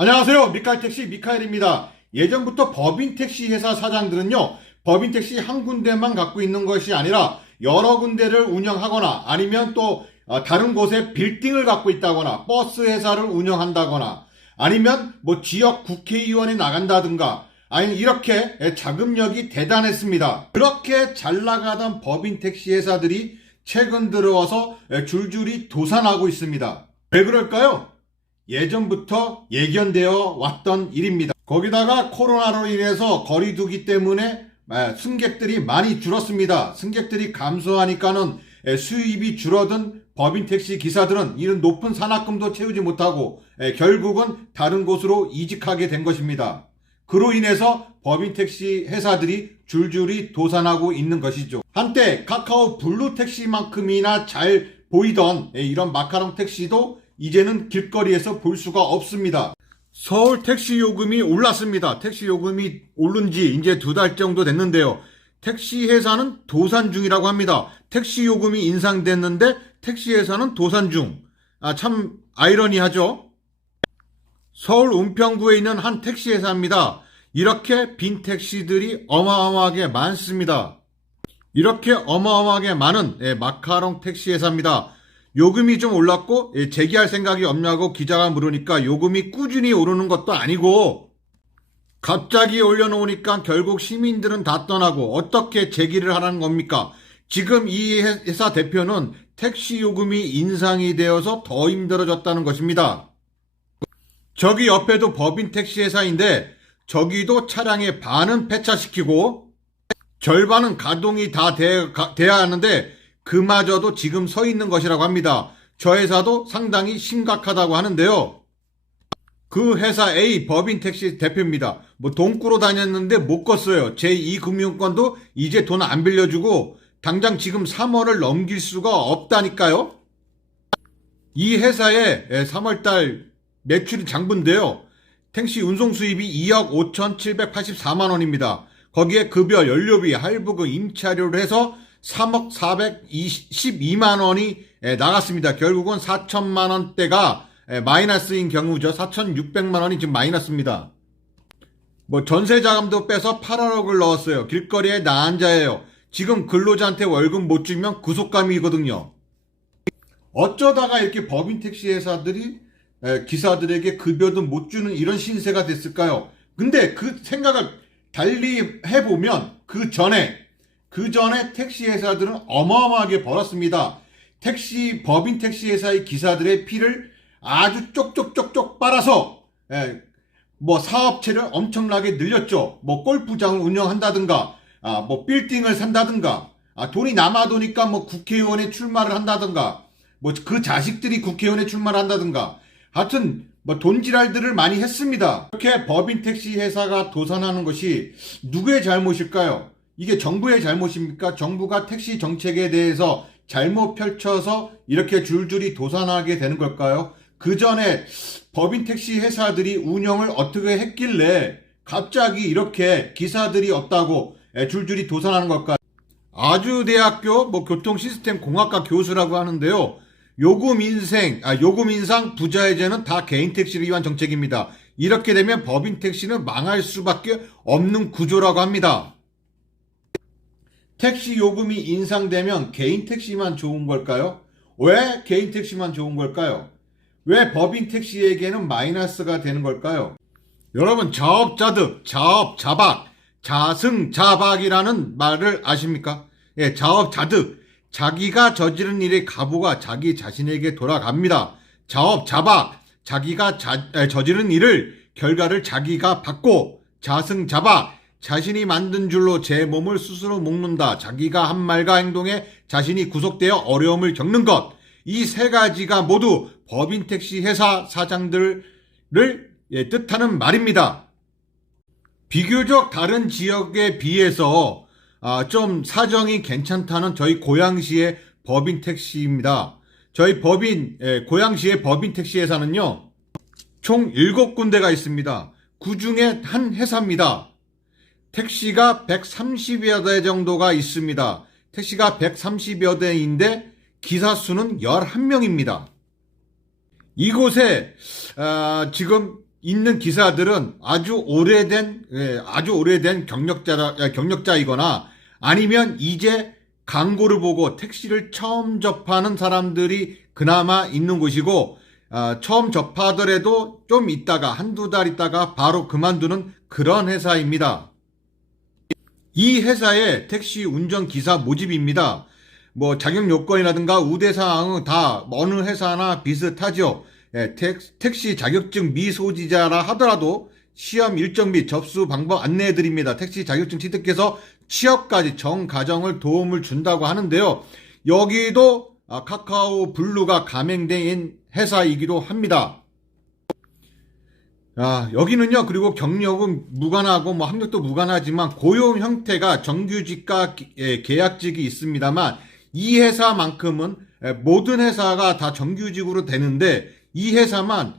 안녕하세요. 미카엘택시 미카엘입니다. 예전부터 법인택시 회사 사장들은요, 법인택시 한 군데만 갖고 있는 것이 아니라 여러 군데를 운영하거나 아니면 또 다른 곳에 빌딩을 갖고 있다거나 버스 회사를 운영한다거나 아니면 뭐 지역 국회의원에 나간다든가 아니 이렇게 자금력이 대단했습니다. 그렇게 잘 나가던 법인택시 회사들이 최근 들어와서 줄줄이 도산하고 있습니다. 왜 그럴까요? 예전부터 예견되어 왔던 일입니다. 거기다가 코로나로 인해서 거리두기 때문에 승객들이 많이 줄었습니다. 승객들이 감소하니까는 수입이 줄어든 법인택시 기사들은 이런 높은 산학금도 채우지 못하고 결국은 다른 곳으로 이직하게 된 것입니다. 그로 인해서 법인택시 회사들이 줄줄이 도산하고 있는 것이죠. 한때 카카오 블루택시만큼이나 잘 보이던 이런 마카롱 택시도 이제는 길거리에서 볼 수가 없습니다. 서울 택시 요금이 올랐습니다. 택시 요금이 오른 지 이제 2달 정도 됐는데요. 택시 회사는 도산 중이라고 합니다. 택시 요금이 인상됐는데 택시 회사는 도산 중. 참 아이러니하죠. 서울 은평구에 있는 한 택시 회사입니다. 이렇게 빈 택시들이 어마어마하게 많습니다. 이렇게 어마어마하게 많은 마카롱 택시 회사입니다. 요금이 좀 올랐고 재기할 생각이 없냐고 기자가 물으니까 요금이 꾸준히 오르는 것도 아니고 갑자기 올려놓으니까 결국 시민들은 다 떠나고 어떻게 재기를 하라는 겁니까? 지금 이 회사 대표는 택시 요금이 인상이 되어서 더 힘들어졌다는 것입니다. 저기 옆에도 법인 택시 회사인데 저기도 차량의 반은 폐차시키고 절반은 가동이 다 돼야 하는데 그마저도 지금 서 있는 것이라고 합니다. 저 회사도 상당히 심각하다고 하는데요. 그 회사 A 법인택시 대표입니다. 돈 꾸러 다녔는데 못 껐어요. 제2금융권도 이제 돈 안 빌려주고 당장 지금 3월을 넘길 수가 없다니까요. 이 회사의 3월달 매출이 장부인데요. 택시 운송 수입이 2억 5,784만 원입니다. 거기에 급여, 연료비, 할부금, 임차료를 해서 3억 412만 원이 나갔습니다. 결국은 4천만 원대가 마이너스인 경우죠. 4,600만 원이 지금 마이너스입니다. 전세 자금도 빼서 8억을 넣었어요. 길거리에 나앉아요. 지금 근로자한테 월급 못 주면 구속감이거든요. 어쩌다가 이렇게 법인 택시 회사들이 기사들에게 급여도 못 주는 이런 신세가 됐을까요? 근데 그 생각을 달리 해보면 그 전에 택시 회사들은 어마어마하게 벌었습니다. 법인 택시 회사의 기사들의 피를 아주 쪽쪽쪽쪽 빨아서, 사업체를 엄청나게 늘렸죠. 골프장을 운영한다든가, 빌딩을 산다든가, 돈이 남아도니까 국회의원에 출마를 한다든가, 그 자식들이 국회의원에 출마를 한다든가, 하여튼, 돈지랄들을 많이 했습니다. 이렇게 법인 택시 회사가 도산하는 것이 누구의 잘못일까요? 이게 정부의 잘못입니까? 정부가 택시 정책에 대해서 잘못 펼쳐서 이렇게 줄줄이 도산하게 되는 걸까요? 그 전에 법인 택시 회사들이 운영을 어떻게 했길래 갑자기 이렇게 기사들이 없다고 줄줄이 도산하는 걸까요? 아주대학교 교통시스템 공학과 교수라고 하는데요. 요금 인상 부자해제는 다 개인 택시를 위한 정책입니다. 이렇게 되면 법인 택시는 망할 수밖에 없는 구조라고 합니다. 택시 요금이 인상되면 개인 택시만 좋은 걸까요? 왜 개인 택시만 좋은 걸까요? 왜 법인 택시에게는 마이너스가 되는 걸까요? 여러분, 자업자득, 자업자박, 자승자박이라는 말을 아십니까? 자업자득, 자기가 저지른 일의 가부가 자기 자신에게 돌아갑니다. 자업자박, 자기가 저지른 일을 결과를 자기가 받고, 자승자박, 자신이 만든 줄로 제 몸을 스스로 묶는다. 자기가 한 말과 행동에 자신이 구속되어 어려움을 겪는 것. 이 세 가지가 모두 법인 택시 회사 사장들을 뜻하는 말입니다. 비교적 다른 지역에 비해서 좀 사정이 괜찮다는 저희 고양시의 법인 택시입니다. 저희 고양시의 법인 택시 회사는요, 총 7군데가 있습니다. 그 중에 한 회사입니다. 택시가 130여 대 정도가 있습니다. 택시가 130여 대인데 기사 수는 11명입니다. 이곳에 지금 있는 기사들은 아주 오래된 경력자이거나 아니면 이제 광고를 보고 택시를 처음 접하는 사람들이 그나마 있는 곳이고, 처음 접하더라도 좀 있다가 한두 달 있다가 바로 그만두는 그런 회사입니다. 이 회사의 택시 운전기사 모집입니다. 뭐 자격 요건이라든가 우대사항은 다 어느 회사나 비슷하죠. 택시 자격증 미소지자라 하더라도 시험 일정 및 접수 방법 안내해드립니다. 택시 자격증 취득해서 취업까지 전 과정을 도움을 준다고 하는데요. 여기도 카카오 블루가 가맹된 회사이기도 합니다. 여기는요, 그리고 경력은 무관하고 뭐 학력도 무관하지만 고용 형태가 정규직과 계약직이 있습니다만, 이 회사만큼은 모든 회사가 다 정규직으로 되는데 이 회사만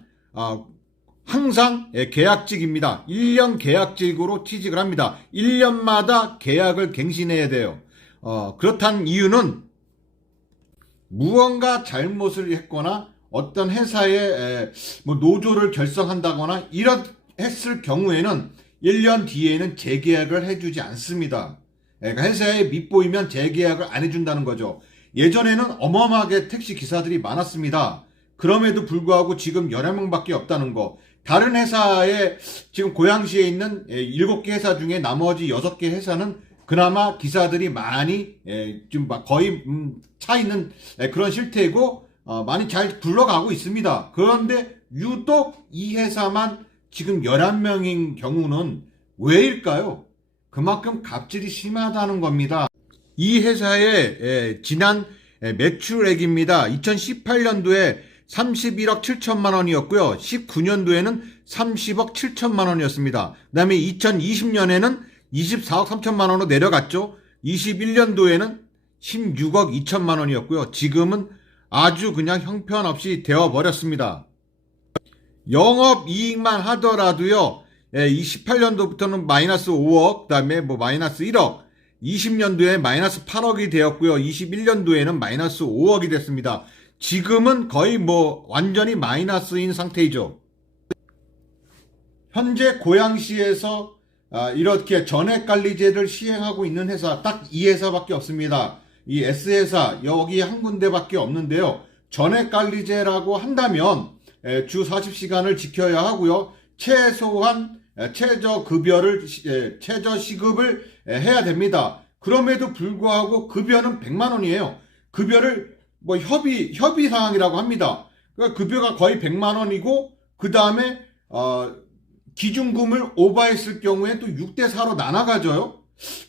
항상 계약직입니다. 1년 계약직으로 취직을 합니다. 1년마다 계약을 갱신해야 돼요. 그렇다는 이유는 무언가 잘못을 했거나 어떤 회사에 뭐 노조를 결성한다거나 이런 했을 경우에는 1년 뒤에는 재계약을 해주지 않습니다. 그러니까 회사에 밉보이면 재계약을 안 해준다는 거죠. 예전에는 어마어마하게 택시 기사들이 많았습니다. 그럼에도 불구하고 지금 11명밖에 없다는 거. 다른 회사에 지금 고양시에 있는 7개 회사 중에 나머지 6개 회사는 그나마 기사들이 많이 좀 거의 차 있는 그런 실태이고 많이 잘 굴러가고 있습니다. 그런데 유독 이 회사만 지금 11명인 경우는 왜일까요? 그만큼 갑질이 심하다는 겁니다. 이 회사의 지난 매출액입니다. 2018년도에 31억 7천만 원이었고요. 19년도에는 30억 7천만 원이었습니다. 그 다음에 2020년에는 24억 3천만 원으로 내려갔죠. 21년도에는 16억 2천만 원이었고요. 지금은 아주 그냥 형편없이 되어버렸습니다. 영업이익만 하더라도요, 28년도부터는 마이너스 5억, 그 다음에 뭐 마이너스 1억, 20년도에 마이너스 8억이 되었고요. 21년도에는 마이너스 5억이 됐습니다. 지금은 거의 뭐 완전히 마이너스인 상태이죠. 현재 고양시에서 이렇게 전액관리제를 시행하고 있는 회사 딱 이 회사밖에 없습니다. 이 S회사 여기 한 군데밖에 없는데요. 전액관리제라고 한다면 주 40시간을 지켜야 하고요. 최소한 최저시급을 해야 됩니다. 그럼에도 불구하고 급여는 100만 원이에요. 급여를 뭐 협의 사항이라고 합니다. 그러니까 급여가 거의 100만 원이고 그 다음에 기준금을 오버했을 경우에 또 6대4로 나눠가져요.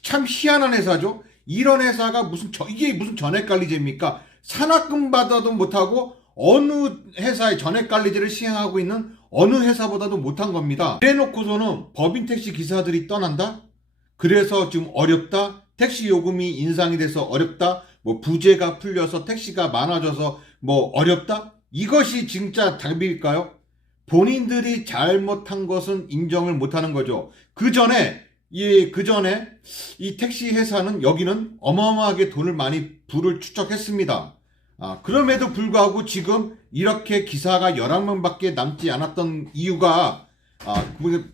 참 희한한 회사죠. 이런 회사가 이게 무슨 전액관리제입니까? 산학금 받아도 못하고 어느 회사의 전액관리제를 시행하고 있는 어느 회사보다도 못한 겁니다. 그래놓고서는 법인택시 기사들이 떠난다? 그래서 지금 어렵다? 택시 요금이 인상이 돼서 어렵다? 뭐 부재가 풀려서 택시가 많아져서 뭐 어렵다? 이것이 진짜 답일까요? 본인들이 잘못한 것은 인정을 못하는 거죠. 그 전에 이 택시 회사는 여기는 어마어마하게 돈을 많이 부를 축적했습니다. 그럼에도 불구하고 지금 이렇게 기사가 11명밖에 남지 않았던 이유가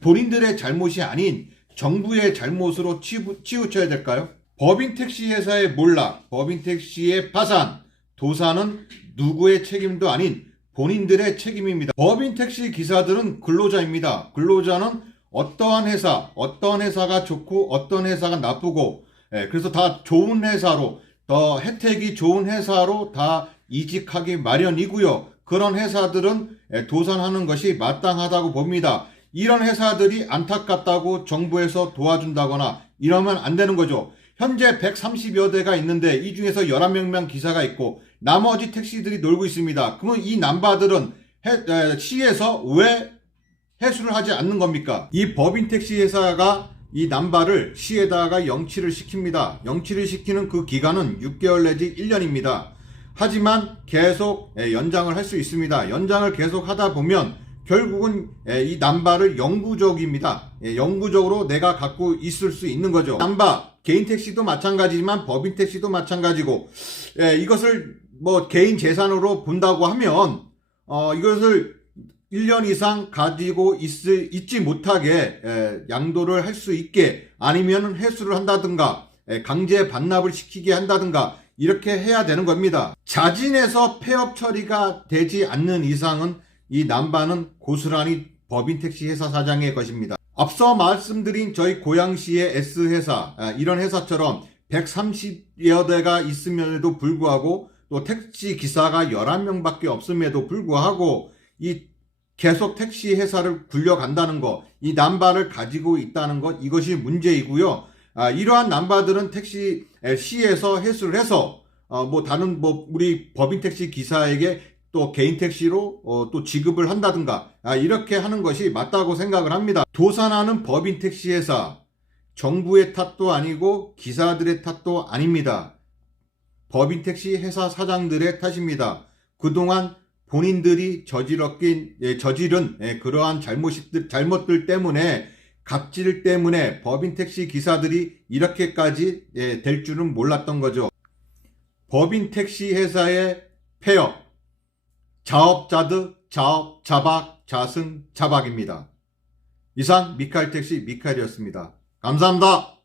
본인들의 잘못이 아닌 정부의 잘못으로 치우쳐야 될까요? 법인택시 회사의 몰락, 법인택시의 파산, 도산은 누구의 책임도 아닌 본인들의 책임입니다. 법인택시 기사들은 근로자입니다. 근로자는 어떠한 회사가 좋고 어떤 회사가 나쁘고, 그래서 다 좋은 회사로, 더 혜택이 좋은 회사로 다 이직하기 마련이고요. 그런 회사들은 도산하는 것이 마땅하다고 봅니다. 이런 회사들이 안타깝다고 정부에서 도와준다거나 이러면 안 되는 거죠. 현재 130여 대가 있는데 이 중에서 11명만 기사가 있고 나머지 택시들이 놀고 있습니다. 그러면 이 남바들은 시에서 왜 해수를 하지 않는 겁니까? 이 법인택시 회사가 이 남바를 시에다가 영치를 시킵니다. 영치를 시키는 그 기간은 6개월 내지 1년입니다. 하지만 계속 연장을 할 수 있습니다. 연장을 계속 하다 보면 결국은 이 남바를 영구적입니다. 영구적으로 내가 갖고 있을 수 있는 거죠. 남바, 개인 택시도 마찬가지지만 법인 택시도 마찬가지고, 이것을 뭐 개인 재산으로 본다고 하면 이것을 1년 이상 가지고 있지 못하게 양도를 할 수 있게, 아니면 회수를 한다든가 강제 반납을 시키게 한다든가 이렇게 해야 되는 겁니다. 자진해서 폐업 처리가 되지 않는 이상은 이 남반은 고스란히 법인택시 회사 사장의 것입니다. 앞서 말씀드린 저희 고양시의 S회사, 이런 회사처럼 130여 대가 있음에도 불구하고 또 택시 기사가 11명밖에 없음에도 불구하고 이 계속 택시 회사를 굴려간다는 것, 이 남바를 가지고 있다는 것, 이것이 문제이고요. 이러한 남바들은 택시 시에서 회수를 해서 다른 우리 법인 택시 기사에게 또 개인 택시로 또 지급을 한다든가 이렇게 하는 것이 맞다고 생각을 합니다. 도산하는 법인 택시 회사, 정부의 탓도 아니고 기사들의 탓도 아닙니다. 법인 택시 회사 사장들의 탓입니다. 그동안 본인들이 저지른 그러한 잘못들 때문에, 갑질 때문에 법인 택시 기사들이 이렇게까지 될 줄은 몰랐던 거죠. 법인 택시 회사의 폐업, 자업자득, 자업, 자박, 자승, 자박입니다. 이상 미카엘 택시 미카엘이었습니다. 감사합니다.